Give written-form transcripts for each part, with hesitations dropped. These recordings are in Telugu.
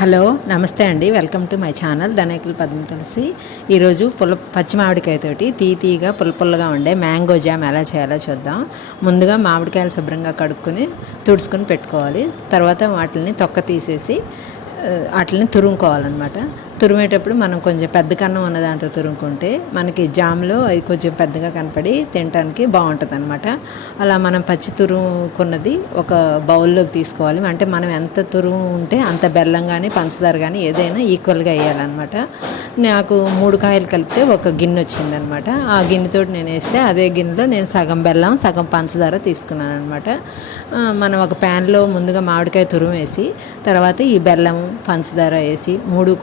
హలో నమస్తే అండి, welcome to my channel Dhanekula Padma Tulasi. ఈరోజు పచ్చి మామిడికాయతోటి తీయగా పుల్లగా ఉండే మ్యాంగో జామ్ ఎలా చేయాలో చూద్దాం. ముందుగా మామిడికాయలు శుభ్రంగా కడుక్కొని తుడుచుకొని పెట్టుకోవాలి. తర్వాత వాటిని తొక్క తీసేసి వాటిని తురుముకోవాలన్నమాట. తురిమేటప్పుడు మనం కొంచెం పెద్ద కన్నం ఉన్న దాంతో తురుముకుంటే మనకి జామ్లో అవి కొంచెం పెద్దగా కనపడి తినడానికి బాగుంటుంది అనమాట. అలా మనం పచ్చి తురుముకున్నది ఒక బౌల్లోకి తీసుకోవాలి. అంటే మనం ఎంత తురుము ఉంటే అంత బెల్లం కానీ పంచదార కానీ ఏదైనా ఈక్వల్గా వేయాలన్నమాట. నాకు 3 కాయలు కలిపితే ఒక గిన్నె వచ్చిందనమాట. ఆ గిన్నెతోటి నేను వేస్తే అదే గిన్నెలో నేను సగం బెల్లం సగం పంచదార తీసుకున్నాను అనమాట. మనం ఒక ప్యాన్లో ముందుగా మామిడికాయ తురుము వేసి తర్వాత ఈ బెల్లం పంచదార వేసి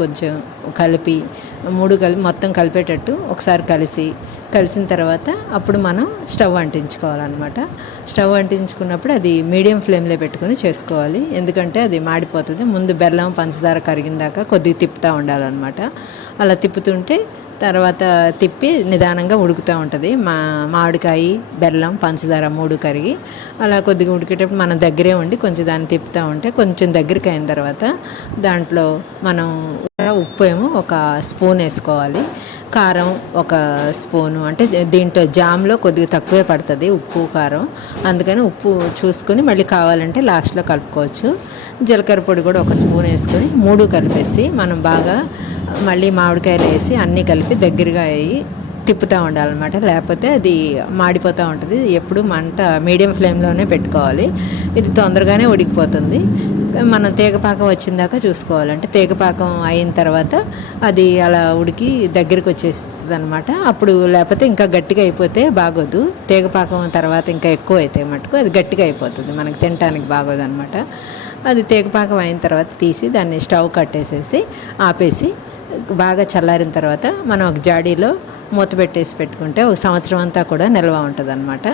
కొంచెం కలిపి మొత్తం కలిపేటట్టు ఒకసారి కలిసిన తర్వాత అప్పుడు మనం స్టవ్ అంటించుకోవాలన్నమాట. స్టవ్ అంటించుకున్నప్పుడు అది మీడియం ఫ్లేమ్లో పెట్టుకొని చేసుకోవాలి, ఎందుకంటే అది మాడిపోతుంది. ముందు బెల్లం పంచదార కరిగిందాక కొద్దిగా తిప్పుతూ ఉండాలన్నమాట. అలా తిప్పుతుంటే తర్వాత తిప్పి నిదానంగా ఉడుకుతూ ఉంటుంది. మామిడికాయ బెల్లం పంచదార 3 కరిగి అలా కొద్దిగా ఉడికేటప్పుడు మనం దగ్గరే ఉండి కొంచెం దాన్ని తిప్పుతూ ఉంటే కొంచెం దగ్గరికి అయిన తర్వాత దాంట్లో మనం ఉప్పు ఒక స్పూన్ వేసుకోవాలి, కారం 1 స్పూను. అంటే దీంట్లో జామ్లో కొద్దిగా తక్కువే పడుతుంది ఉప్పు కారం, అందుకని ఉప్పు చూసుకొని మళ్ళీ కావాలంటే లాస్ట్లో కలుపుకోవచ్చు. జీలకర్ర పొడి కూడా 1 స్పూన్ వేసుకొని 3 కలిపేసి మనం బాగా మళ్ళీ మామిడికాయలు వేసి అన్నీ కలిపి దగ్గరగా అయ్యి తిప్పుతూ ఉండాలన్నమాట. లేకపోతే అది మాడిపోతూ ఉంటుంది. ఎప్పుడు మంట మీడియం ఫ్లేమ్లోనే పెట్టుకోవాలి. ఇది తొందరగానే ఉడికిపోతుంది. మనం తీగపాకం వచ్చిందాక చూసుకోవాలి. అంటే తీగపాకం అయిన తర్వాత అది అలా ఉడికి దగ్గరికి వచ్చేస్తుంది అనమాట. అప్పుడు లేకపోతే ఇంకా గట్టిగా అయిపోతే బాగోదు. తీగపాకం తర్వాత ఇంకా ఎక్కువ అయితే మటుకు అది గట్టిగా అయిపోతుంది, మనకి తినడానికి బాగోదు అనమాట. అది తీగపాకం అయిన తర్వాత తీసి దాన్ని స్టవ్ కట్టేసేసి ఆపేసి బాగా చల్లారిన తర్వాత మనం ఒక జాడీలో మూత పెట్టేసి పెట్టుకుంటే 1 సంవత్సరం అంతా కూడా నిల్వ ఉంటుంది అనమాట.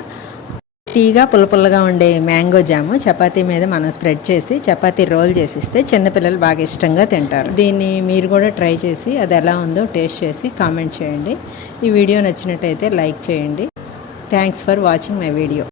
తీగా పుల్లగా ఉండే మ్యాంగో జాము చపాతీ మీద మనం స్ప్రెడ్ చేసి చపాతీ రోల్ చేసిస్తే చిన్నపిల్లలు బాగా ఇష్టంగా తింటారు. దీన్ని మీరు కూడా ట్రై చేసి అది ఎలా ఉందో టేస్ట్ చేసి కామెంట్ చేయండి. ఈ వీడియో నచ్చినట్టయితే లైక్ చేయండి. Thanks for watching my video.